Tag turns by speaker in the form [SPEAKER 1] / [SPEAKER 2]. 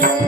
[SPEAKER 1] thank yeah. you